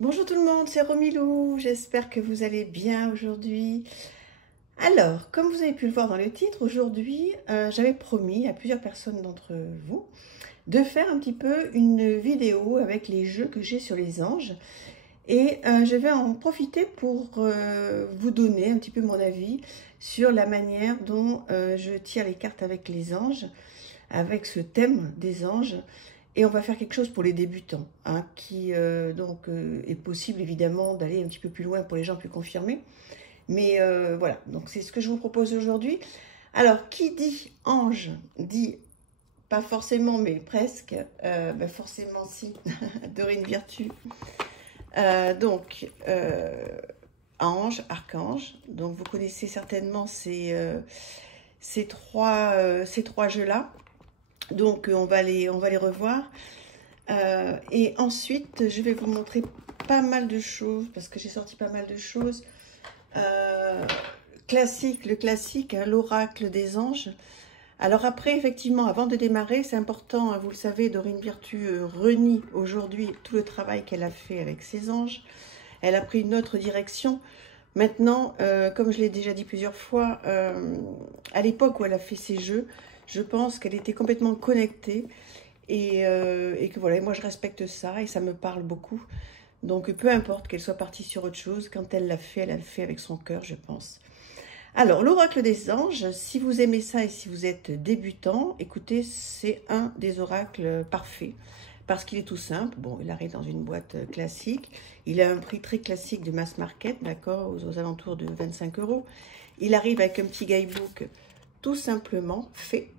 Bonjour tout le monde, c'est Romilou, j'espère que vous allez bien aujourd'hui. Alors, comme vous avez pu le voir dans le titre, aujourd'hui, j'avais promis à plusieurs personnes d'entre vous de faire un petit peu une vidéo avec les jeux que j'ai sur les anges. Et je vais en profiter pour vous donner un petit peu mon avis sur la manière dont je tire les cartes avec les anges, avec ce thème des anges. Et on va faire quelque chose pour les débutants, hein, qui est possible évidemment d'aller un petit peu plus loin pour les gens plus confirmés. Mais voilà, donc c'est ce que je vous propose aujourd'hui. Alors, qui dit ange dit pas forcément, mais presque, forcément si, Dorine Virtue. Ange, archange. Donc vous connaissez certainement ces trois jeux-là. Donc on va les revoir. Et ensuite, je vais vous montrer pas mal de choses, parce que j'ai sorti pas mal de choses. Le classique, hein, l'oracle des anges. Alors après, effectivement, avant de démarrer, c'est important, hein, vous le savez, Dorine Virtue renie aujourd'hui tout le travail qu'elle a fait avec ses anges. Elle a pris une autre direction. Maintenant, comme je l'ai déjà dit plusieurs fois, à l'époque où elle a fait ses jeux, je pense qu'elle était complètement connectée et que voilà, moi je respecte ça et ça me parle beaucoup. Donc peu importe qu'elle soit partie sur autre chose, quand elle l'a fait avec son cœur, je pense. Alors, l'oracle des anges, si vous aimez ça et si vous êtes débutant, écoutez, c'est un des oracles parfaits parce qu'il est tout simple. Bon, il arrive dans une boîte classique. Il a un prix très classique de mass market, d'accord, aux alentours de 25 €. Il arrive avec un petit guidebook tout simplement fait.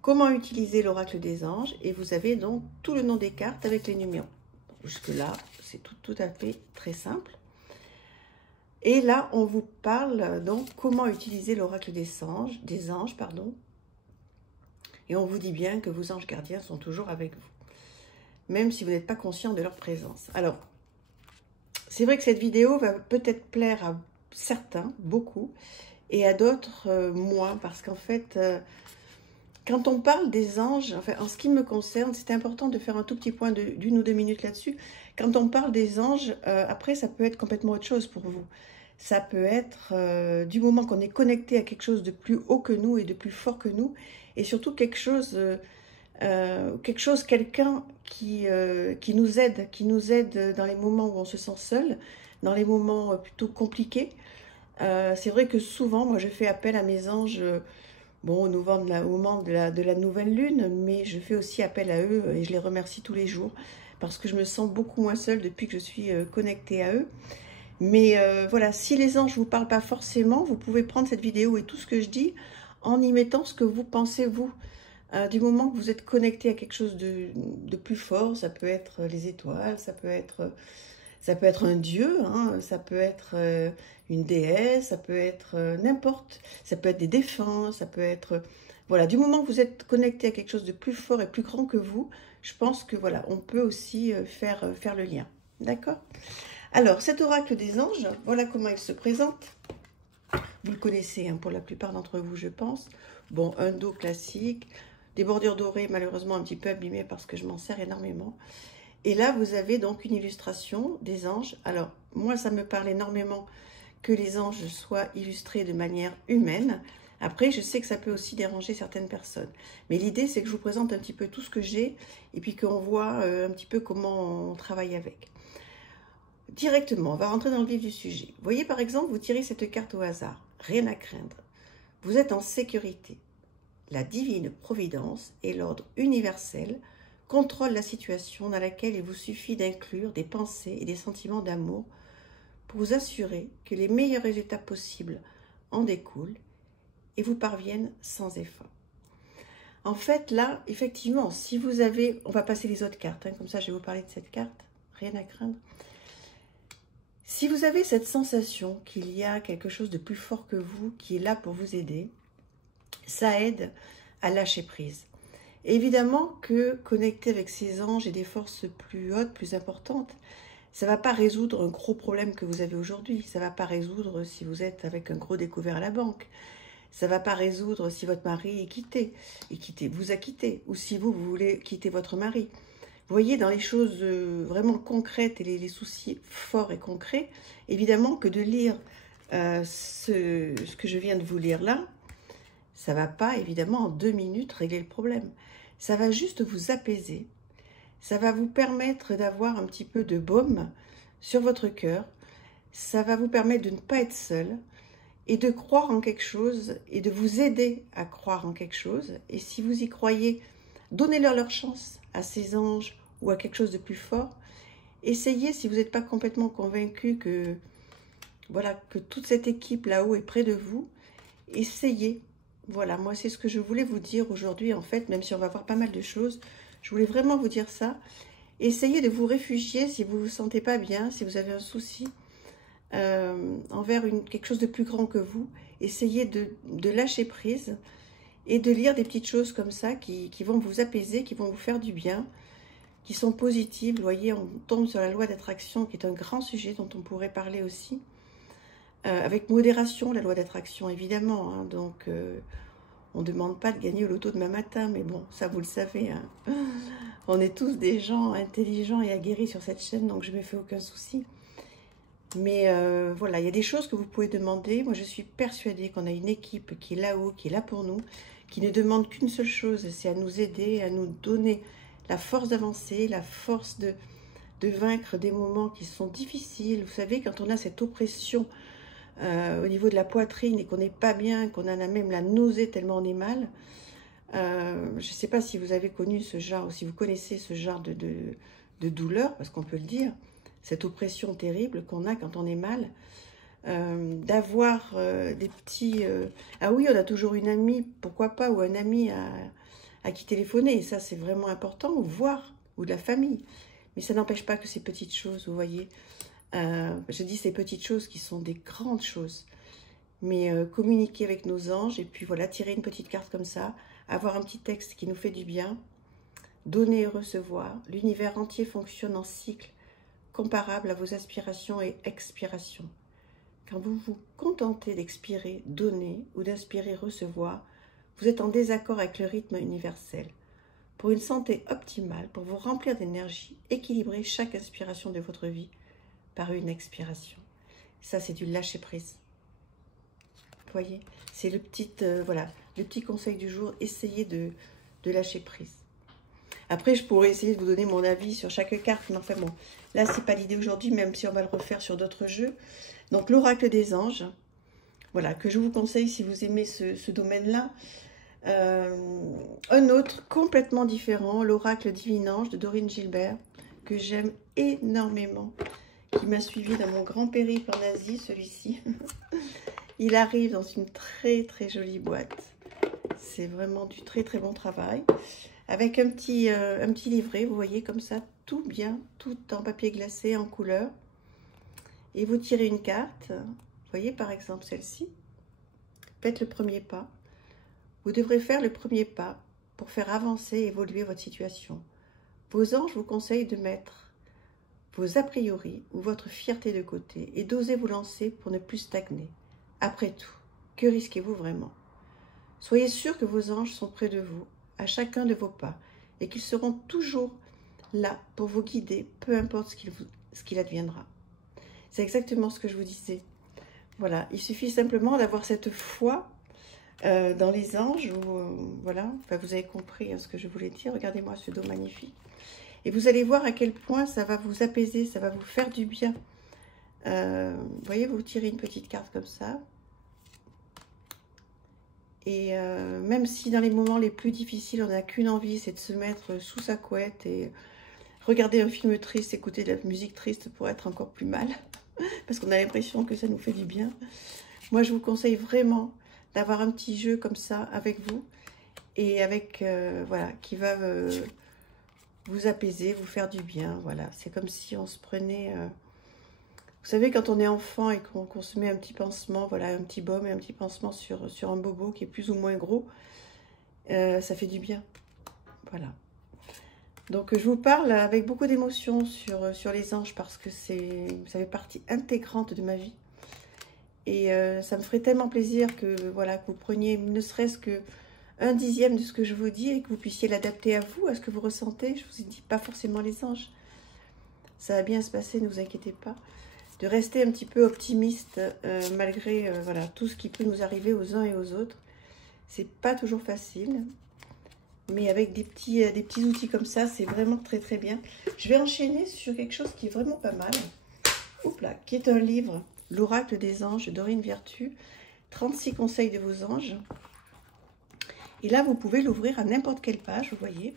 Comment utiliser l'oracle des anges? Et vous avez donc tout le nom des cartes avec les numéros. Jusque-là, c'est tout à fait très simple. Et là, on vous parle donc comment utiliser l'oracle des anges, et on vous dit bien que vos anges gardiens sont toujours avec vous, même si vous n'êtes pas conscient de leur présence. Alors, c'est vrai que cette vidéo va peut-être plaire à certains, beaucoup, et à d'autres, moins, parce qu'en fait, quand on parle des anges, enfin, en ce qui me concerne, c'est important de faire un tout petit point d'une ou deux minutes là-dessus. Quand on parle des anges, après, ça peut être complètement autre chose pour vous. Ça peut être du moment qu'on est connecté à quelque chose de plus haut que nous et de plus fort que nous, et surtout quelqu'un qui nous aide dans les moments où on se sent seul, dans les moments plutôt compliqués. C'est vrai que souvent, moi, je fais appel à mes anges. Bon, au moment de la nouvelle lune, mais je fais aussi appel à eux et je les remercie tous les jours parce que je me sens beaucoup moins seule depuis que je suis connectée à eux. Mais voilà, si les anges ne vous parlent pas forcément, vous pouvez prendre cette vidéo et tout ce que je dis en y mettant ce que vous pensez, vous. Du moment que vous êtes connecté à quelque chose de plus fort, ça peut être les étoiles, ça peut être un dieu, hein, ça peut être une déesse, ça peut être n'importe, ça peut être des défunts, ça peut être... Voilà, du moment que vous êtes connecté à quelque chose de plus fort et plus grand que vous, je pense que voilà, on peut aussi faire le lien. D'accord? Alors, cet oracle des anges, voilà comment il se présente. Vous le connaissez, hein, pour la plupart d'entre vous, je pense. Bon, un dos classique, des bordures dorées, malheureusement un petit peu abîmées parce que je m'en sers énormément. Et là, vous avez donc une illustration des anges. Alors, moi, ça me parle énormément que les anges soient illustrés de manière humaine. Après, je sais que ça peut aussi déranger certaines personnes. Mais l'idée, c'est que je vous présente un petit peu tout ce que j'ai et puis qu'on voit un petit peu comment on travaille avec. Directement, on va rentrer dans le vif du sujet. Vous voyez, par exemple, vous tirez cette carte au hasard. Rien à craindre. Vous êtes en sécurité. La divine providence et l'ordre universel contrôlent la situation dans laquelle il vous suffit d'inclure des pensées et des sentiments d'amour pour vous assurer que les meilleurs résultats possibles en découlent et vous parviennent sans effort. En fait, là, effectivement, si vous avez... On va passer les autres cartes, hein, comme ça je vais vous parler de cette carte. Rien à craindre. Si vous avez cette sensation qu'il y a quelque chose de plus fort que vous qui est là pour vous aider, ça aide à lâcher prise. Évidemment que connecter avec ces anges et des forces plus hautes, plus importantes, ça ne va pas résoudre un gros problème que vous avez aujourd'hui. Ça ne va pas résoudre si vous êtes avec un gros découvert à la banque. Ça ne va pas résoudre si votre mari est quitté, vous a quitté, ou si vous voulez quitter votre mari. voyez, dans les choses vraiment concrètes et les soucis forts et concrets, évidemment que de lire ce que je viens de vous lire là, ça ne va pas, évidemment, en 2 minutes régler le problème. Ça va juste vous apaiser. Ça va vous permettre d'avoir un petit peu de baume sur votre cœur. Ça va vous permettre de ne pas être seul et de croire en quelque chose et de vous aider à croire en quelque chose. Et si vous y croyez, donnez-leur chance à ces anges ou à quelque chose de plus fort. Essayez, si vous n'êtes pas complètement convaincu que, voilà, que toute cette équipe là-haut est près de vous, essayez. Voilà, moi c'est ce que je voulais vous dire aujourd'hui en fait, même si on va voir pas mal de choses. Je voulais vraiment vous dire ça. Essayez de vous réfugier si vous ne vous sentez pas bien, si vous avez un souci envers quelque chose de plus grand que vous. Essayez de lâcher prise et de lire des petites choses comme ça qui vont vous apaiser, qui vont vous faire du bien, qui sont positives. Vous voyez, on tombe sur la loi d'attraction qui est un grand sujet dont on pourrait parler aussi. Avec modération, la loi d'attraction, évidemment. Hein, donc, on ne demande pas de gagner au loto demain matin, mais bon, ça, vous le savez. Hein. On est tous des gens intelligents et aguerris sur cette chaîne, donc je ne me fais aucun souci. Mais voilà, il y a des choses que vous pouvez demander. Moi, je suis persuadée qu'on a une équipe qui est là-haut, qui est là pour nous, qui ne demande qu'une seule chose, c'est à nous aider, à nous donner la force d'avancer, la force de vaincre des moments qui sont difficiles. Vous savez, quand on a cette oppression au niveau de la poitrine et qu'on n'est pas bien, qu'on a même la nausée tellement on est mal. Je ne sais pas si vous avez connu ce genre, ou si vous connaissez ce genre de douleur, parce qu'on peut le dire, cette oppression terrible qu'on a quand on est mal, d'avoir des petits... Ah oui, on a toujours une amie, pourquoi pas, ou un ami à qui téléphoner, et ça c'est vraiment important, ou voir, ou de la famille. Mais ça n'empêche pas que ces petites choses, vous voyez... je dis ces petites choses qui sont des grandes choses, mais communiquer avec nos anges et puis voilà, tirer une petite carte comme ça, avoir un petit texte qui nous fait du bien, donner et recevoir. L'univers entier fonctionne en cycle comparable à vos aspirations et expirations. Quand vous vous contentez d'expirer, donner ou d'inspirer, recevoir, vous êtes en désaccord avec le rythme universel. Pour une santé optimale, pour vous remplir d'énergie, équilibrez chaque inspiration de votre vie par une expiration. Ça, c'est du lâcher-prise. Vous voyez, c'est le petit conseil du jour. Essayez de lâcher prise. Après, je pourrais essayer de vous donner mon avis sur chaque carte, mais enfin bon, là, c'est pas l'idée aujourd'hui, même si on va le refaire sur d'autres jeux. Donc, l'oracle des anges, voilà, que je vous conseille si vous aimez ce domaine-là. Un autre complètement différent, l'oracle Divin-Ange de Dorine Gilbert, que j'aime énormément, qui m'a suivi dans mon grand périple en Asie, celui-ci. Il arrive dans une très très jolie boîte. C'est vraiment du très très bon travail. Avec un petit livret, vous voyez, comme ça, tout bien, tout en papier glacé, en couleur. Et vous tirez une carte. Vous voyez, par exemple, celle-ci. Faites le premier pas. Vous devrez faire le premier pas pour faire avancer et évoluer votre situation. Vos anges vous conseillent de mettre vos a priori ou votre fierté de côté et d'oser vous lancer pour ne plus stagner. Après tout, que risquez-vous vraiment? Soyez sûr que vos anges sont près de vous, à chacun de vos pas, et qu'ils seront toujours là pour vous guider, peu importe ce qu'il adviendra. C'est exactement ce que je vous disais. Voilà, il suffit simplement d'avoir cette foi dans les anges, voilà, enfin, vous avez compris hein, ce que je voulais dire. Regardez-moi ce dos magnifique. Et vous allez voir à quel point ça va vous apaiser, ça va vous faire du bien. Vous voyez, vous tirez une petite carte comme ça. Et même si dans les moments les plus difficiles, on n'a qu'une envie, c'est de se mettre sous sa couette et regarder un film triste, écouter de la musique triste pour être encore plus mal. Parce qu'on a l'impression que ça nous fait du bien. Moi, je vous conseille vraiment d'avoir un petit jeu comme ça avec vous. Et avec, voilà, qui va vous apaiser, vous faire du bien. Voilà, c'est comme si on se prenait... vous savez, quand on est enfant et qu'on se met un petit pansement, voilà, un petit baume et un petit pansement sur un bobo qui est plus ou moins gros, ça fait du bien. Voilà. Donc, je vous parle avec beaucoup d'émotion sur les anges parce que ça fait partie intégrante de ma vie. Et ça me ferait tellement plaisir que, voilà, que vous preniez ne serait-ce que un dixième de ce que je vous dis et que vous puissiez l'adapter à vous, à ce que vous ressentez. Je vous ai dit pas forcément les anges. Ça va bien se passer, ne vous inquiétez pas. De rester un petit peu optimiste malgré voilà, tout ce qui peut nous arriver aux uns et aux autres. C'est pas toujours facile, mais avec des petits outils comme ça, c'est vraiment très très bien. Je vais enchaîner sur quelque chose qui est vraiment pas mal. Oups là, qui est un livre, L'Oracle des Anges, de Dorine Virtue, 36 conseils de vos anges. Et là, vous pouvez l'ouvrir à n'importe quelle page, vous voyez.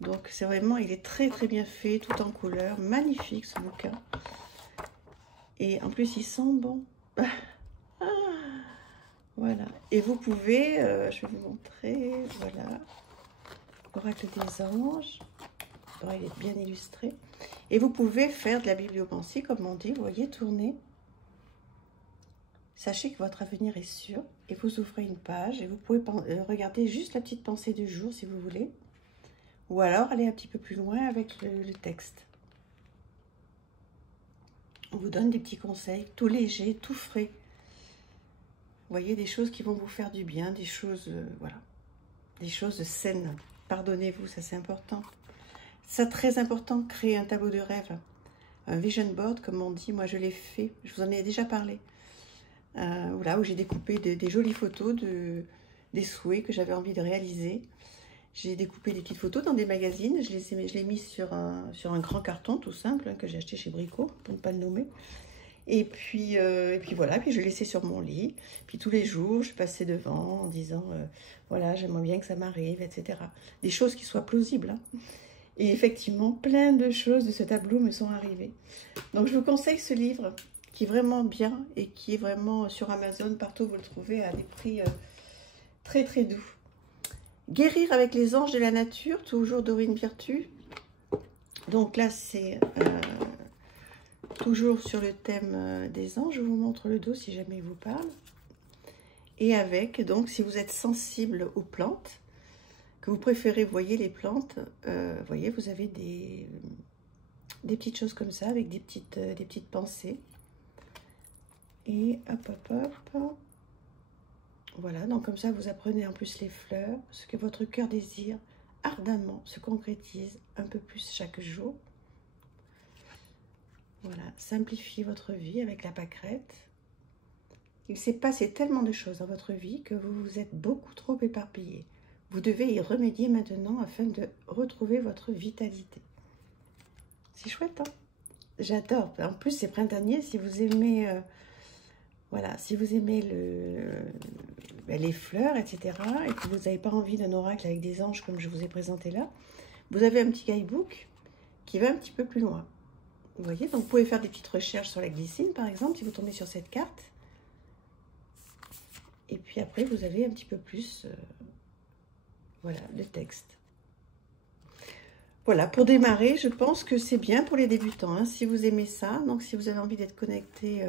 Donc, c'est vraiment, il est très très bien fait, tout en couleur. Magnifique ce bouquin. Et en plus, il sent bon. Voilà. Et vous pouvez, je vais vous montrer, voilà. L'Oracle des Anges. Alors, il est bien illustré. Et vous pouvez faire de la bibliomancie, comme on dit, vous voyez, tourner. Sachez que votre avenir est sûr. Et vous ouvrez une page et vous pouvez regarder juste la petite pensée du jour, si vous voulez. Ou alors aller un petit peu plus loin avec le texte. On vous donne des petits conseils, tout léger, tout frais. Vous voyez, des choses qui vont vous faire du bien, des choses, voilà, des choses saines. Pardonnez-vous, ça c'est important. C'est très important, créer un tableau de rêve. Un vision board, comme on dit, moi je l'ai fait, je vous en ai déjà parlé. Voilà, où j'ai découpé des jolies photos, des souhaits que j'avais envie de réaliser. J'ai découpé des petites photos dans des magazines, je les ai mis sur un grand carton tout simple, hein, que j'ai acheté chez Brico, pour ne pas le nommer. Et puis voilà, puis je laissais sur mon lit. Puis tous les jours, je passais devant en disant, voilà, j'aimerais bien que ça m'arrive, etc. Des choses qui soient plausibles. Hein. Et effectivement, plein de choses de ce tableau me sont arrivées. Donc je vous conseille ce livre, qui est vraiment bien et qui est vraiment sur Amazon, partout vous le trouvez à des prix très très doux. Guérir avec les anges de la nature, toujours Dorine Virtue. Donc là, c'est toujours sur le thème des anges. Je vous montre le dos si jamais il vous parle. Et avec, donc, si vous êtes sensible aux plantes, que vous préférez, vous voyez, les plantes, voyez, vous avez des petites choses comme ça, avec des petites pensées. Et hop, hop, hop. Voilà, donc comme ça, vous apprenez en plus les fleurs, ce que votre cœur désire ardemment se concrétise un peu plus chaque jour. Voilà, simplifiez votre vie avec la pâquerette. Il s'est passé tellement de choses dans votre vie que vous vous êtes beaucoup trop éparpillé. Vous devez y remédier maintenant afin de retrouver votre vitalité. C'est chouette, hein? J'adore. En plus, c'est printanier. Si vous aimez, voilà, si vous aimez les fleurs, etc., et que vous n'avez pas envie d'un oracle avec des anges comme je vous ai présenté là, vous avez un petit guidebook qui va un petit peu plus loin. Vous voyez, donc vous pouvez faire des petites recherches sur la glycine, par exemple, si vous tombez sur cette carte. Et puis après, vous avez un petit peu plus, voilà, le texte. Voilà, pour démarrer, je pense que c'est bien pour les débutants, hein, si vous aimez ça. Donc, si vous avez envie d'être connecté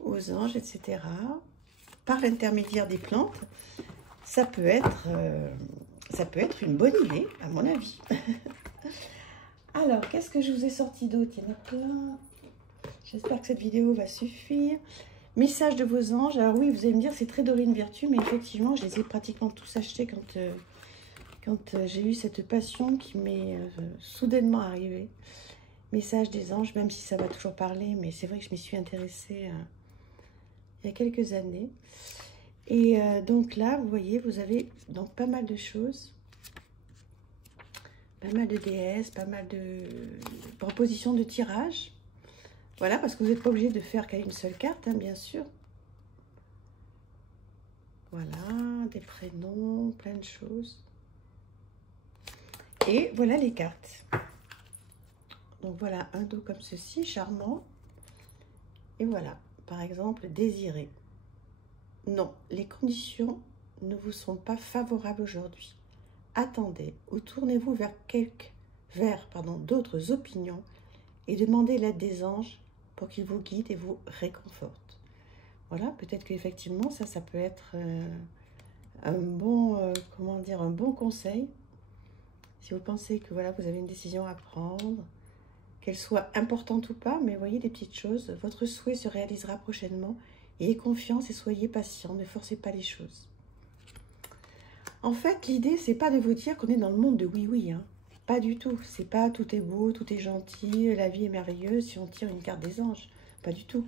aux anges, etc., par l'intermédiaire des plantes, ça peut être une bonne idée, à mon avis. Alors, qu'est-ce que je vous ai sorti d'autre? Il y en a plein. J'espère que cette vidéo va suffire. Message de vos anges. Alors oui, vous allez me dire, c'est très Dorine Virtue, mais effectivement, je les ai pratiquement tous achetés quand j'ai eu cette passion qui m'est soudainement arrivée. Message des anges, même si ça va toujours parler, mais c'est vrai que je m'y suis intéressée il y a quelques années. Et donc là, vous voyez, vous avez donc pas mal de choses. Pas mal de déesses, pas mal de propositions de tirage. Voilà, parce que vous n'êtes pas obligé de faire qu'à une seule carte, hein, bien sûr. Voilà, des prénoms, plein de choses. Et voilà les cartes. Donc voilà, un dos comme ceci, charmant. Et voilà, par exemple, désiré. Non, les conditions ne vous sont pas favorables aujourd'hui. Attendez ou tournez-vous vers d'autres opinions et demandez l'aide des anges pour qu'ils vous guident et vous réconfortent. Voilà, peut-être qu'effectivement, ça peut être un bon, un bon conseil. Si vous pensez que voilà, vous avez une décision à prendre, qu'elle soit importante ou pas, mais voyez des petites choses, votre souhait se réalisera prochainement. Ayez confiance et soyez patient, ne forcez pas les choses. En fait, l'idée, c'est pas de vous dire qu'on est dans le monde de oui-oui, hein. Pas du tout. C'est pas tout est beau, tout est gentil, la vie est merveilleuse si on tire une carte des anges. Pas du tout.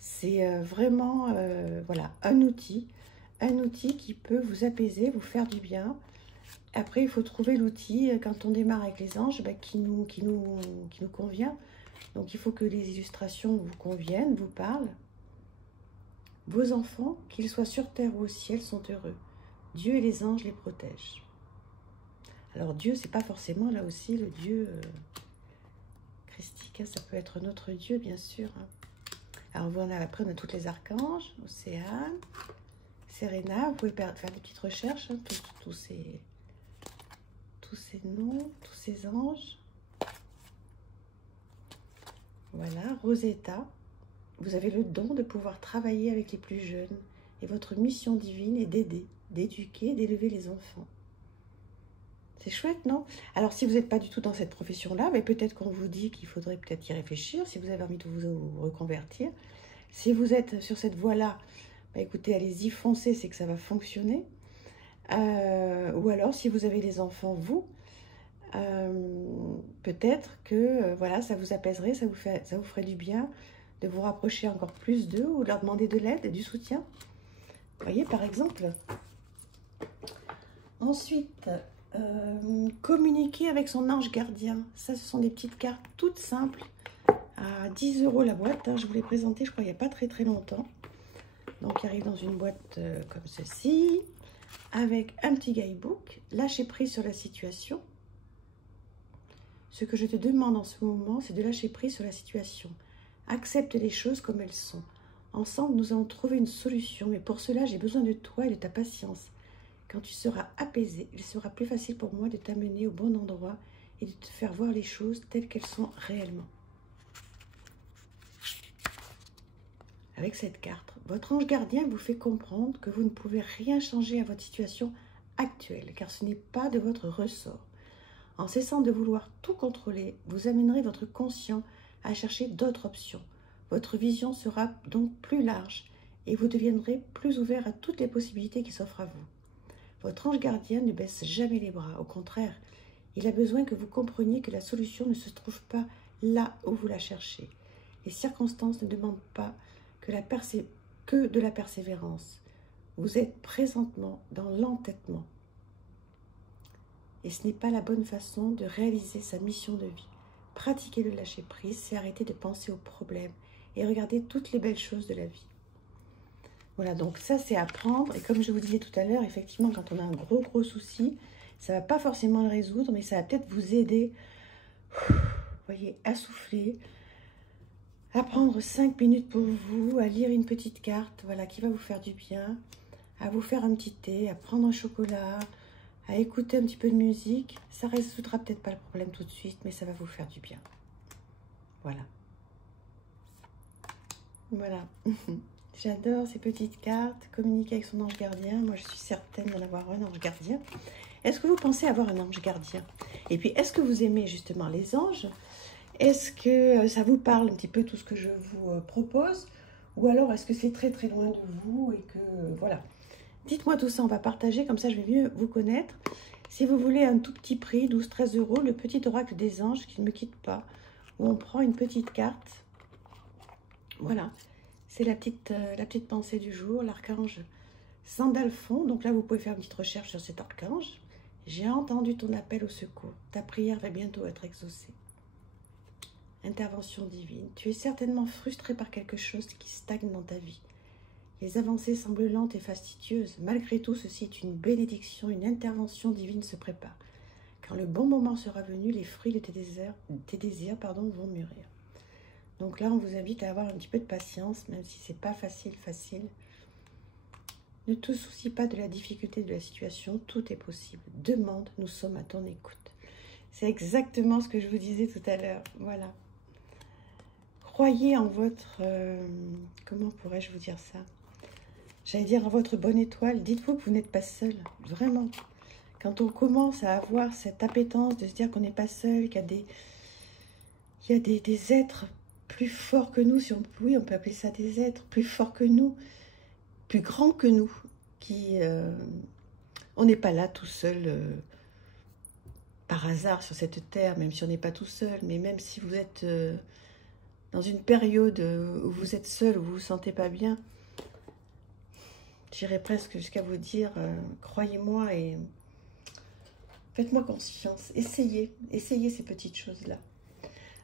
C'est vraiment, voilà, un outil qui peut vous apaiser, vous faire du bien. Après, il faut trouver l'outil, quand on démarre avec les anges, bah, qui nous convient. Donc, il faut que les illustrations vous conviennent, vous parlent. Vos enfants, qu'ils soient sur terre ou au ciel, sont heureux. Dieu et les anges les protègent. Alors, Dieu, c'est pas forcément, là aussi, le Dieu christique. Hein, ça peut être notre Dieu, bien sûr. Hein. Alors, après, on a tous les archanges, Océane, Serena. Vous pouvez faire des petites recherches, hein, tous ces noms, tous ces anges. Voilà, Rosetta. Vous avez le don de pouvoir travailler avec les plus jeunes. Et votre mission divine est d'aider, d'éduquer, d'élever les enfants. C'est chouette, non? Alors, si vous n'êtes pas du tout dans cette profession-là, mais peut-être qu'on vous dit qu'il faudrait peut-être y réfléchir, si vous avez envie de vous reconvertir. Si vous êtes sur cette voie-là, bah écoutez, allez-y, foncez, c'est que ça va fonctionner. Ou alors, si vous avez des enfants, vous, peut-être que voilà, ça vous apaiserait, ça vous ferait du bien de vous rapprocher encore plus d'eux ou de leur demander de l'aide et du soutien. Vous voyez, par exemple. Ensuite, communiquer avec son ange gardien. Ça, ce sont des petites cartes toutes simples, à 10 € la boîte. Hein. Je vous l'ai présenté, je crois, il n'y a pas très longtemps. Donc, il arrive dans une boîte comme ceci, avec un petit guidebook. Lâcher prise sur la situation. Ce que je te demande en ce moment, c'est de lâcher prise sur la situation. Accepte les choses comme elles sont. Ensemble, nous allons trouver une solution, mais pour cela, j'ai besoin de toi et de ta patience. Quand tu seras apaisé, il sera plus facile pour moi de t'amener au bon endroit et de te faire voir les choses telles qu'elles sont réellement. Avec cette carte, votre ange gardien vous fait comprendre que vous ne pouvez rien changer à votre situation actuelle, car ce n'est pas de votre ressort. En cessant de vouloir tout contrôler, vous amènerez votre conscient à chercher d'autres options. Votre vision sera donc plus large et vous deviendrez plus ouvert à toutes les possibilités qui s'offrent à vous. Votre ange gardien ne baisse jamais les bras, au contraire, il a besoin que vous compreniez que la solution ne se trouve pas là où vous la cherchez. Les circonstances ne demandent pas que de la persévérance. Vous êtes présentement dans l'entêtement. Et ce n'est pas la bonne façon de réaliser sa mission de vie. Pratiquer le lâcher-prise, c'est arrêter de penser aux problèmes et regarder toutes les belles choses de la vie. Voilà, donc ça, c'est à prendre. Et comme je vous disais tout à l'heure, effectivement, quand on a un gros souci, ça ne va pas forcément le résoudre, mais ça va peut-être vous aider, vous voyez, à souffler, à prendre 5 minutes pour vous, à lire une petite carte, voilà, qui va vous faire du bien, à vous faire un petit thé, à prendre un chocolat, à écouter un petit peu de musique. Ça ne résoudra peut-être pas le problème tout de suite, mais ça va vous faire du bien. Voilà. Voilà. J'adore ces petites cartes. Communiquer avec son ange gardien. Moi, je suis certaine d'en avoir un ange gardien. Est-ce que vous pensez avoir un ange gardien? Et puis, est-ce que vous aimez justement les anges? Est-ce que ça vous parle un petit peu tout ce que je vous propose? Ou alors, est-ce que c'est très loin de vous et que, voilà. Dites-moi tout ça, on va partager, comme ça je vais mieux vous connaître. Si vous voulez un tout petit prix, 12-13 €, le petit oracle des anges qui ne me quitte pas, où on prend une petite carte. Voilà, c'est la petite pensée du jour, l'archange Sandalphon. Donc là, vous pouvez faire une petite recherche sur cet archange. J'ai entendu ton appel au secours. Ta prière va bientôt être exaucée. Intervention divine. Tu es certainement frustré par quelque chose qui stagne dans ta vie. Les avancées semblent lentes et fastidieuses. Malgré tout, ceci est une bénédiction, une intervention divine se prépare. Quand le bon moment sera venu, les fruits de tes désirs vont mûrir. Donc là, on vous invite à avoir un petit peu de patience, même si c'est pas facile. Ne te soucie pas de la difficulté de la situation, tout est possible. Demande, nous sommes à ton écoute. C'est exactement ce que je vous disais tout à l'heure. Voilà. Croyez en votre... comment pourrais-je vous dire ça? J'allais dire en votre bonne étoile. Dites-vous que vous n'êtes pas seul, vraiment. Quand on commence à avoir cette appétence de se dire qu'on n'est pas seul, qu'il y a des êtres plus forts que nous, si on peut appeler ça des êtres plus forts que nous, plus grands que nous, qui on n'est pas là tout seul par hasard sur cette terre, même si on n'est pas tout seul, mais même si vous êtes dans une période où vous êtes seul, où vous vous sentez pas bien, j'irais presque jusqu'à vous dire, croyez-moi et faites-moi confiance, essayez ces petites choses-là.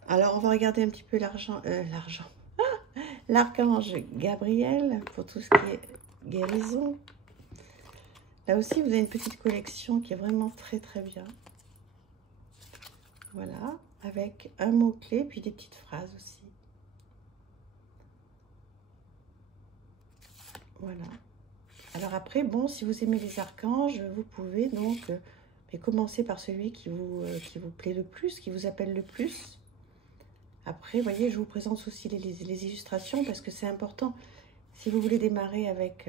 Alors, on va regarder un petit peu l'archange Gabriel, pour tout ce qui est guérison. Là aussi, vous avez une petite collection qui est vraiment très très bien. Voilà, avec un mot-clé, puis des petites phrases aussi. Voilà. Alors après, bon, si vous aimez les archanges, vous pouvez donc commencer par celui qui vous plaît le plus, qui vous appelle le plus. Après, vous voyez, je vous présente aussi les illustrations parce que c'est important. Si vous voulez démarrer avec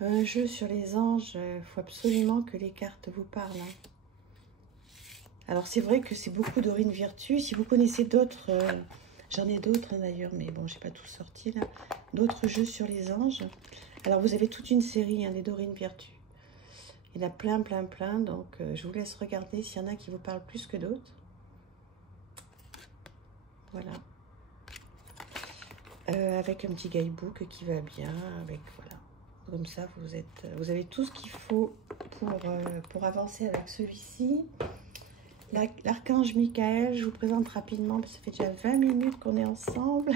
un jeu sur les anges, il faut absolument que les cartes vous parlent. Hein. Alors, c'est vrai que c'est beaucoup Dorine Virtue. Si vous connaissez d'autres, j'en ai d'autres d'ailleurs, mais bon, j'ai pas tout sorti là. D'autres jeux sur les anges. Alors, vous avez toute une série, hein, des Dorine Virtue. Il y en a plein, plein, plein. Donc, je vous laisse regarder s'il y en a qui vous parlent plus que d'autres. Voilà. Avec un petit guidebook qui va bien. Avec, voilà. Comme ça, vous avez tout ce qu'il faut pour avancer avec celui-ci. L'archange Michael, je vous présente rapidement, parce que ça fait déjà 20 minutes qu'on est ensemble.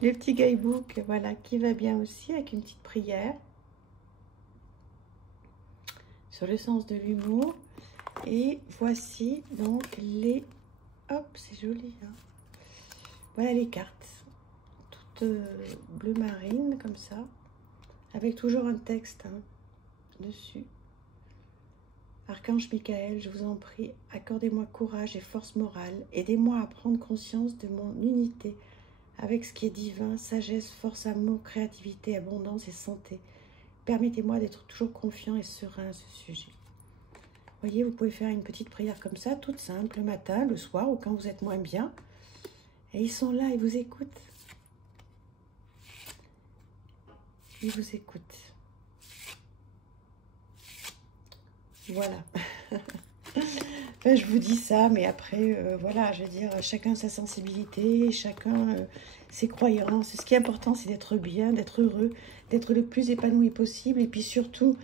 Le petit guidebook, voilà, qui va bien aussi, avec une petite prière sur le sens de l'humour. Et voici donc les... Hop, c'est joli. Hein. Voilà les cartes. Toutes bleu marine, comme ça. Avec toujours un texte hein, dessus. Archange Michael, je vous en prie, accordez-moi courage et force morale. Aidez-moi à prendre conscience de mon unité avec ce qui est divin, sagesse, force, amour, créativité, abondance et santé. Permettez-moi d'être toujours confiant et serein à ce sujet. Vous voyez, vous pouvez faire une petite prière comme ça, toute simple, le matin, le soir ou quand vous êtes moins bien. Et ils sont là, ils vous écoutent. Ils vous écoutent. Voilà. Enfin, je vous dis ça, mais après, voilà, je veux dire, chacun sa sensibilité, chacun ses croyances. Ce qui est important, c'est d'être bien, d'être heureux, d'être le plus épanoui possible. Et puis surtout,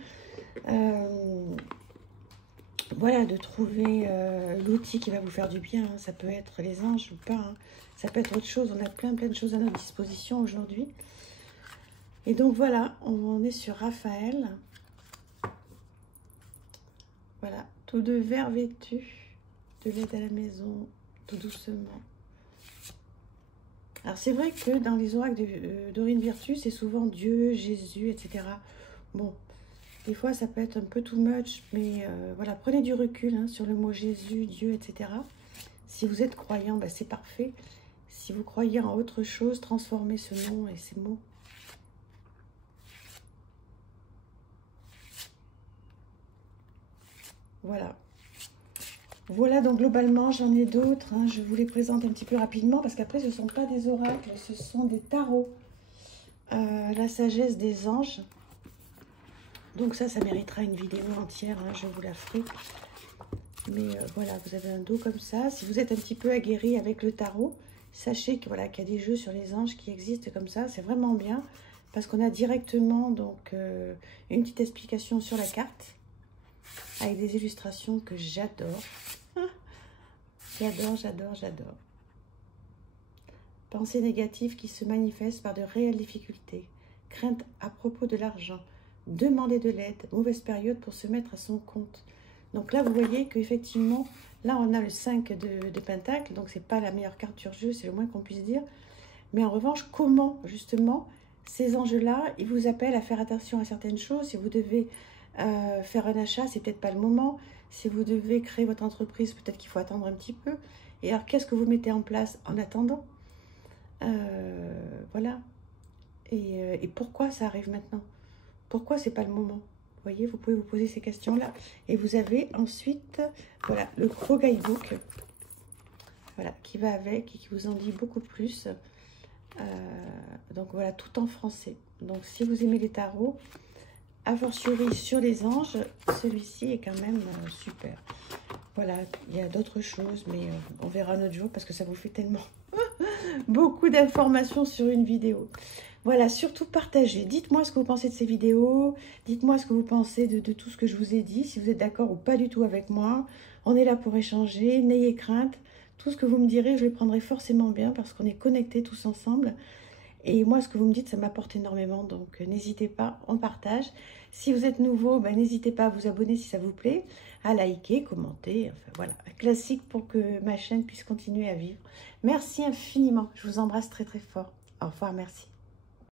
voilà, de trouver l'outil qui va vous faire du bien. Hein. Ça peut être les anges ou pas. Hein. Ça peut être autre chose. On a plein de choses à notre disposition aujourd'hui. Et donc voilà, on est sur Raphaël. Voilà, tout de vert vêtu, de l'aide à la maison, tout doucement. Alors c'est vrai que dans les oracles de Dorine Virtue, c'est souvent Dieu, Jésus, etc. Bon, des fois ça peut être un peu too much, mais voilà, prenez du recul hein, sur le mot Jésus, Dieu, etc. Si vous êtes croyant, ben, c'est parfait. Si vous croyez en autre chose, transformez ce nom et ces mots. Voilà. Voilà, donc globalement, j'en ai d'autres. Hein. Je vous les présente un petit peu rapidement parce qu'après, ce ne sont pas des oracles, ce sont des tarots. La sagesse des anges. Donc ça méritera une vidéo entière. Hein, je vous la ferai. Mais voilà, vous avez un dos comme ça. Si vous êtes un petit peu aguerri avec le tarot, sachez que voilà, qu'il y a des jeux sur les anges qui existent comme ça. C'est vraiment bien parce qu'on a directement donc une petite explication sur la carte. Avec des illustrations que j'adore. J'adore, j'adore, j'adore. Pensées négatives qui se manifestent par de réelles difficultés. Crainte à propos de l'argent. Demander de l'aide. Mauvaise période pour se mettre à son compte. Donc là, vous voyez qu'effectivement, là, on a le 5 de Pentacle. Donc, c'est pas la meilleure carte sur jeu, c'est le moins qu'on puisse dire. Mais en revanche, comment, justement, ces enjeux-là, ils vous appellent à faire attention à certaines choses. Si vous devez... faire un achat, c'est peut-être pas le moment. Si vous devez créer votre entreprise, peut-être qu'il faut attendre un petit peu. Et alors, qu'est-ce que vous mettez en place en attendant? Voilà. Et pourquoi ça arrive maintenant? Pourquoi c'est pas le moment? Vous voyez, vous pouvez vous poser ces questions-là. Et vous avez ensuite, voilà, le gros guidebook, voilà, qui va avec et qui vous en dit beaucoup plus. Donc voilà, tout en français. Donc si vous aimez les tarots, a fortiori sur les anges, celui-ci est quand même super. Voilà, il y a d'autres choses, mais on verra un autre jour parce que ça vous fait tellement beaucoup d'informations sur une vidéo. Voilà, surtout partagez. Dites-moi ce que vous pensez de ces vidéos. Dites-moi ce que vous pensez de tout ce que je vous ai dit. Si vous êtes d'accord ou pas du tout avec moi. On est là pour échanger. N'ayez crainte. Tout ce que vous me direz, je le prendrai forcément bien parce qu'on est connectés tous ensemble. Et moi, ce que vous me dites, ça m'apporte énormément. Donc, n'hésitez pas, on partage. Si vous êtes nouveau, ben, n'hésitez pas à vous abonner si ça vous plaît, à liker, commenter. Enfin, voilà, classique pour que ma chaîne puisse continuer à vivre. Merci infiniment. Je vous embrasse très, très fort. Au revoir, merci.